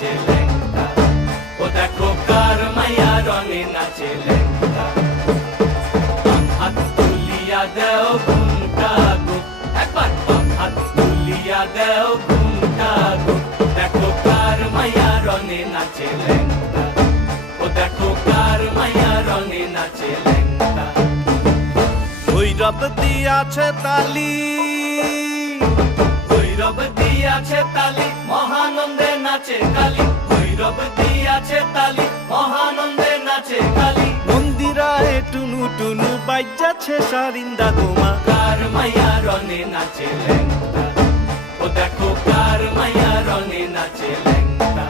নাচে ল্যাংটা, ও দেখো কার মাইয়া রঙে নাচে ল্যাংটা। বাম হাত তুলিয়া দেও ঘুমটা গো, একবার বাম হাত তুলিয়া দেও ঘুমটা গো, দেখো কার মাইয়া রঙে নাচে ল্যাংটা, ও দেখো কার মাইয়া রঙে নাচে ল্যাংটা। ভৈরব দিয়াছে তালি, ভৈরব দিয়াছে তালি, মহানন্দে নাচে কালী, ভৈরব দিয়াছে তালি, মহানন্দে নাচে কালী। মন্দিরায় টুনু টুনু বাজ্যাছে সারিন্দা গোমা, কার মাইয়া রঙে নাচে ল্যাংটা, ও দেখো কার মাইয়া রঙে নাচে ল্যাংটা।